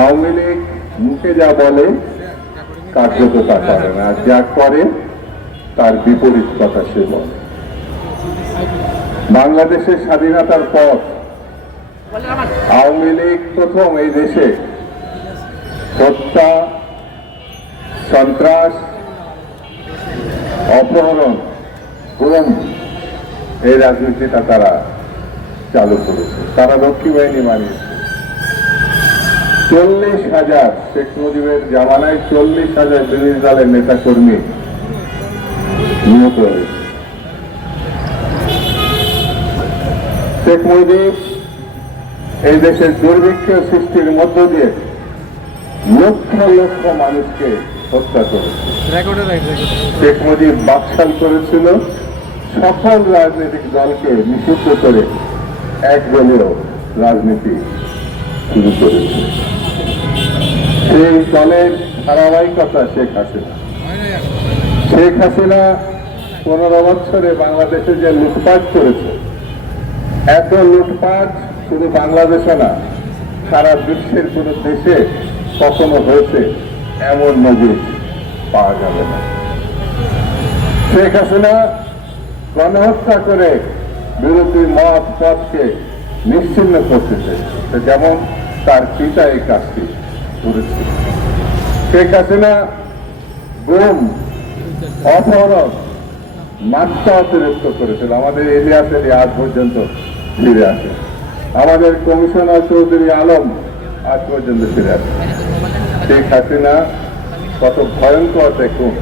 আওয়ামী লীগ মুখে যা বলে কার্যত তা করে না। যা করে, তার বিপরীত কথা সে বলে। বাংলাদেশের স্বাধীনতার পর আওয়ামী লীগ প্রথম এই দেশে হত্যা, সন্ত্রাস, অপহরণ গুম এই রাজনীতিটা তারা চালু করেছে। তারা লক্ষ্মী বাহিনী বানিয়েছে। চল্লিশ হাজার শেখ মুজিবের জামানায় চল্লিশ হাজার বিরোধী দলের নেতা কর্মী নিহত হয়েছে। শেখ মুজিব এই দেশের দুর্ভিক্ষ সৃষ্টির মধ্য দিয়ে লক্ষ লক্ষ মানুষকে হত্যা করেছে। শেখ মুজিব বাকশাল করেছিল সকল রাজনৈতিক দলকে নিষিদ্ধ করে একদলীয় রাজনীতি শুরু করেছে। সেই দলের ধারাবাহিকতা শেখ হাসিনা। শেখ হাসিনা পনেরো বছরে বাংলাদেশে যে লুটপাট করেছে, এত লুটপাট শুধু বাংলাদেশে না, সারা বিশ্বের কোন দেশে কখনো হয়েছে এমন নজির পাওয়া যাবে না। শেখ হাসিনা গণহত্যা করে বিরোধী মত পথকে নিশ্চিন্ন করতে চেয়েছে যেমন তার পিতা এই কাজটি করেছে। শেখ হাসিনা গুম অপহরণ মাত্রা অতিরিক্ত করেছিল। আমাদের এলিয়াসের আজ পর্যন্ত ফিরে আসে। আমাদের কমিশনার চৌধুরী আলম আজ পর্যন্ত ফিরে আসে। শেখ হাসিনা কত ভয়ঙ্কর দেখুন,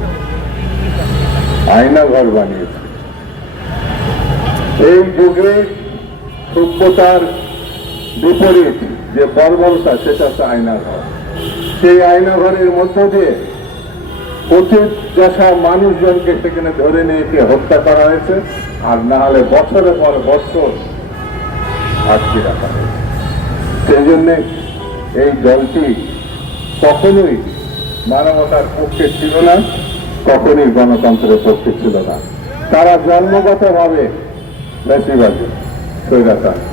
আয়না ঘর বানিয়েছে। এই যুগে সভ্যতার বিপরীত যে বর্বরতা, সেটা হচ্ছে আয়না ঘর সেই আয়না ঘরের মধ্য দিয়ে অতীত দশা মানুষজনকে সেখানে ধরে নিয়ে গিয়ে হত্যা করা হয়েছে, আর না হলে বছরের পর বছর আটকে রাখা হয়েছে। সেই জন্যে এই দলটি কখনোই মানবতার পক্ষে ছিল না, কখনোই গণতন্ত্রের পক্ষে ছিল না। তারা জন্মগতভাবে বেশিরভাগই স্বৈরাচারী।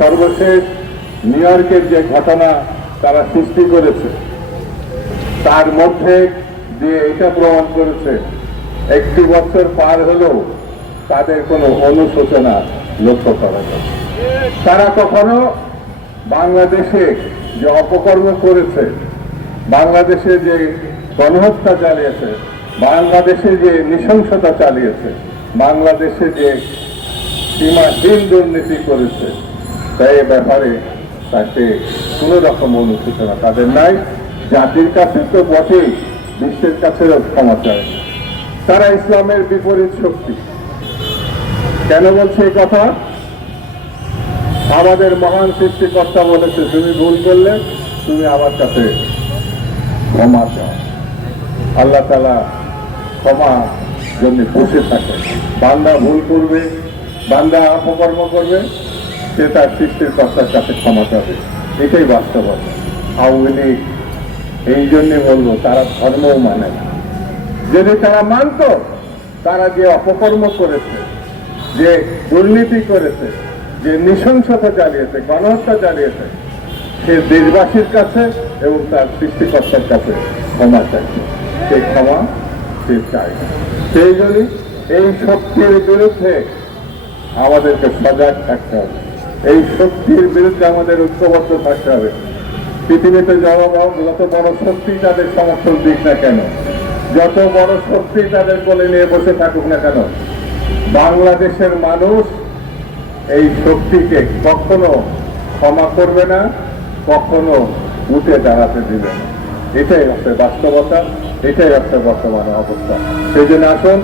সর্বশেষ নিউ ইয়র্কের যে ঘটনা তারা সৃষ্টি করেছে, তার মধ্যে দিয়ে এটা প্রমাণ করেছে, একটি বছর পার হলেও তাদের কোনো অনুশোচনা লক্ষ্য করা যায়। তারা কখনো বাংলাদেশে যে অপকর্ম করেছে, বাংলাদেশে যে গণহত্যা চালিয়েছে, বাংলাদেশে যে নৃশংসতা চালিয়েছে, বাংলাদেশে যে সীমাহীন দুর্নীতি করেছে। তাই এ ব্যাপারে তাকে কোনো রকম অনুশোচনা তাদের নাই। জাতির কাছে তো বটেই, বিশ্বের কাছেও ক্ষমা চায়। তারা ইসলামের বিপরীত শক্তি। কেন বলছে এই কথা? আমাদের মহান সৃষ্টিকর্তা বলেছে, তুমি ভুল করলে তুমি আমার কাছে ক্ষমা চাও। আল্লাহ তালা ক্ষমা জন্য বসে থাকে বান্দা ভুল করবে বান্দা অপকর্ম করবে, সে তার সৃষ্টির কর্তার কাছে ক্ষমা চাবে এটাই বাস্তবতা আওয়ামী লীগ এই জন্যে বলব, তারা ধর্মও মানে না। যদি তারা মানত, তারা যে অপকর্ম করেছে, যে দুর্নীতি করেছে, যে নৃশংসতা চালিয়েছে, গণহত্যা চালিয়েছে, সে দেশবাসীর কাছে এবং তার সৃষ্টিকর্তার কাছে ক্ষমা চাইছে। সে ক্ষমা সে চায়। সেই জন্যই এই শক্তির বিরুদ্ধে আমাদেরকে সজাগ থাকতে হবে। এই শক্তির বিরুদ্ধে আমাদের ঐক্যবদ্ধ থাকতে হবে। পৃথিবীতে যত যত বড় শক্তি তাদের সমর্থন দিক না কেন? যত বড় শক্তি তাদের কোলে নিয়ে বসে থাকুক না কেন? বাংলাদেশের মানুষ এই শক্তিকে কখনো ক্ষমা করবে না, কখনো উঠে দাঁড়াতে দেবে না। এটাই হচ্ছে বাস্তবতা, এটাই হচ্ছে বর্তমান অবস্থা। সেই জন্য আসুন,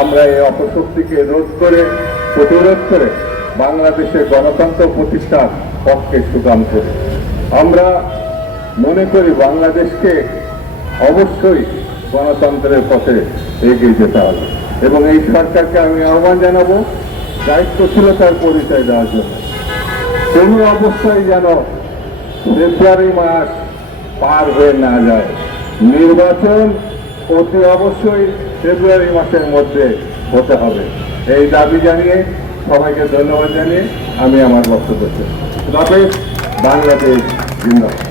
আমরা এই অপশক্তিকে রোধ করে প্রতিরোধ করে বাংলাদেশের গণতন্ত্র প্রতিষ্ঠার পক্ষে সুকাম করে। আমরা মনে করি বাংলাদেশকে অবশ্যই গণতন্ত্রের পথে এগিয়ে যেতে হবে এবং এই সরকারকে আমি আহ্বান জানাব দায়িত্বশীলতার পরিচয় দেওয়ার জন্য। কোনো অবস্থায় যেন ফেব্রুয়ারি মাস পার হয়ে না যায়। নির্বাচন অতি অবশ্যই ফেব্রুয়ারি মাসের মধ্যে হতে হবে। এই দাবি জানিয়ে সবাইকে ধন্যবাদ জানিয়ে আমি আমার বক্তব্য বাংলাদেশ জিন্দাবাদ।